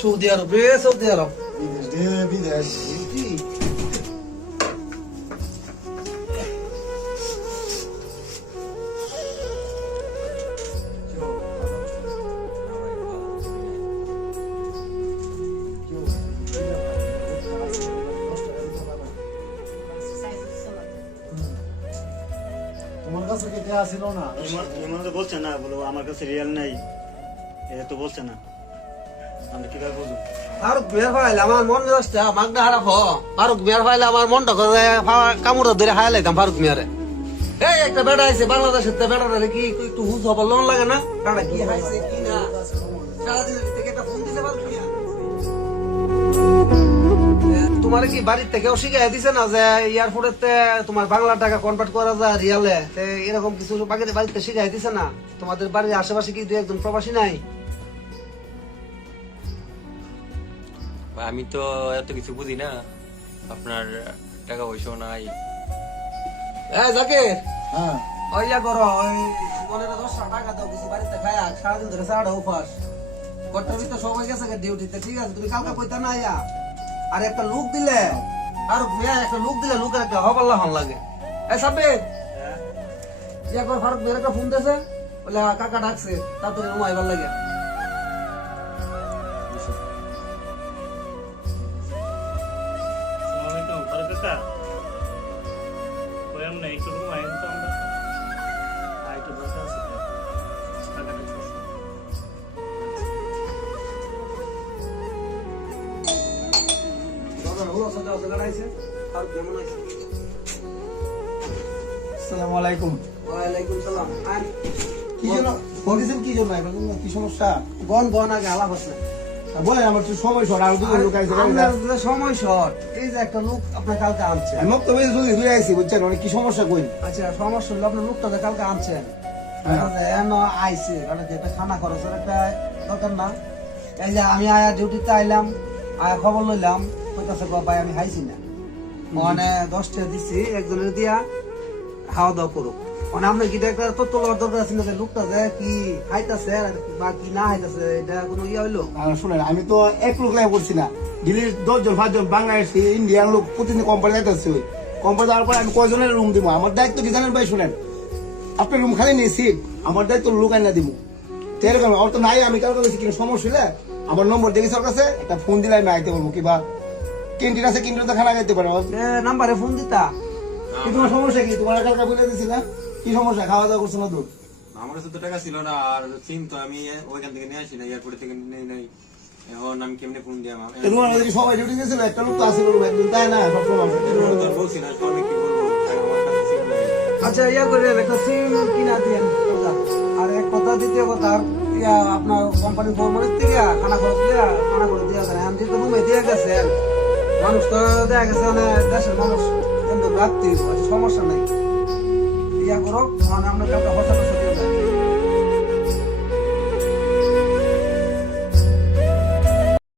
Saudi আরব রে, Saudi আরব। বিদেশ তোমার কাছে কি দেয়া ছিল না? ইমন তো বলছে না, বলো আমার কাছে রিয়াল নাই, এ তো বলছে না, আমরা কিভাবে বুঝবো? ফারুক বিয়ার ফাইলে আমার মন মেজাজটা মাগনা হারাপ হ। ফারুক বিয়ার ফাইলে আমার মনটা করে কামড় ধরে হায়া লাইতাম ফারুক মিয়ারে। এই একটা বেড়া আছে বাংলাদেশের, বেড়াটা কি একটু হুজ হবার লোন লাগে না? বেড়া কি হাইছে কি না সারাদিনের থেকে একটা ফোন দিতে ফারুক মিয়া। তোমার কি বাড়ির থেকে শিখাই দিছে না যে এয়ারপোর্টে তোমার বাংলা টাকা কনভার্ট করা যায় রিয়ালে? এরকম কিছু বাড়িতে শিখাই দিছে না? তোমাদের বাড়ির আশেপাশে কি দুই একজন প্রবাসী নাই? আমি তো এত কিছু বুঝি না, আপনার টাকা পয়সাও নাই। জাকির, হ্যাঁ ওই ইয়া করো, ওই 15-10 টাকা দাও, কিছু বাড়িতে খায়া সারাদিন ধরে চাটা উপাস কটার ভিতরে সবাই গেছে ডিউটিতে। ঠিক আছে, তুমি কালকে কইতা না ইয়া। আর একটা লুক দিলে, আর মেয়া একটা লুক দিলে লুকের একটা হবাল্লা হন লাগে। এই সাব্বির, ইয়া কর, ফারুক মেয়ের একটা ফোন দিয়েছে, বলে কাকা ডাকছে, তাড়াতাড়ি রুম আইবার লাগে। আসসালামু আলাইকুম ফারুক কাকা, কইম না একটু রুম আইন তো আমরা আইতো দরকার আছে টাকা টাকা। ফারুক কেমন আছে? আসসালামু আলাইকুম। ওয়ালাইকুম সালাম। কি জন্য ফোন দিয়েছেন? কি জন্য? কি সমস্যা? বন আগে আলাপ আছে। বলেন, আমার তো সময় শর্ট, আর দুজন লোক আছে। আপনার সময় শর্ট, এই যে একটা লোক আপনার কালকে আনছে। আমি তো বেশ জলদি ঘুরে আইছি, বুঝছেন? অনেক কি সমস্যা কই? আচ্ছা, সমস্যা হলো আপনার লোকটা যে কালকে আনছেন, আইসে একটা খানা খরচের একটা দরকার না? এই যে আমি আয়া ডিউটিতে আইলাম, আয়া খবর লইলাম, কইতাছে ভাই আমি খাইছি না, মানে 10 টাকা দিছি একজনের দিয়া খাওয়া দাওয়া করুক। মানে আপনার কি একটা তথ্য লওয়ার দরকার আছে না যে লোকটা যে কি খাইতেছে বা কি না খাইতেছে, এটা কোনো ইয়ে হইলো? শুনেন, আমি তো এক লোক লাই করছি না, দিল্লির 10 জন 5 জন বাংলাদেশি ইন্ডিয়ান লোক প্রতিদিন কোম্পানি যাইতেছে। ওই কোম্পানি যাওয়ার পর আমি কয়জনের রুম দিব? আমার দায়িত্ব কি জানেন ভাই? শুনেন, আপনি রুম খালি নিয়েছি, আমার দায়িত্ব লোক আইনা দিব। এরকম ওর তো নাই। আমি কালকে গেছি কিনা সমস্যা হলে আমার নম্বর দেখেছি ওর কাছে, একটা ফোন দিলে আমি আইতে পারবো। কিবা ক্যান্টিন আছে, ক্যান্টিনে খানা খাইতে পারো। নাম্বারে ফোন দিতা। কি তোমার সমস্যা কি? তোমার কালকে বলে দিছি না কি সমস্যা? খাওয়া দাওয়া করছো না? দূর আমার কাছে তো টাকা ছিল না, আর সিম তো আমি ওইখান থেকে নিয়ে আসি না, এয়ারপোর্ট থেকে নেই নাই। এখন আমি কেমনে ফোন দিয়ে তোমার মধ্যে সবাই ডিউটি গেছিল, একটা লোক তো আসিল একদিন, তাই না? সবসময় বলছি না, সবাই কি বলবো, আমার কাছে সিম নাই। আচ্ছা, ইয়া করে একটা সিম কিনা দিয়েন। আর এক কথা, দ্বিতীয় কথা, ইয়া আপনার কোম্পানির ফর্মালির থেকে খানা খরচ দিয়া খানা করে দিয়া যায়। আমি তো রুমে দিয়ে গেছেন, মানুষ তো দেখা গেছে মানে দেশের মানুষ কিন্তু রাত্রি সমস্যা নাই। ইয়া করো, মানে আপনার কাছে হসা দিয়ে যায়।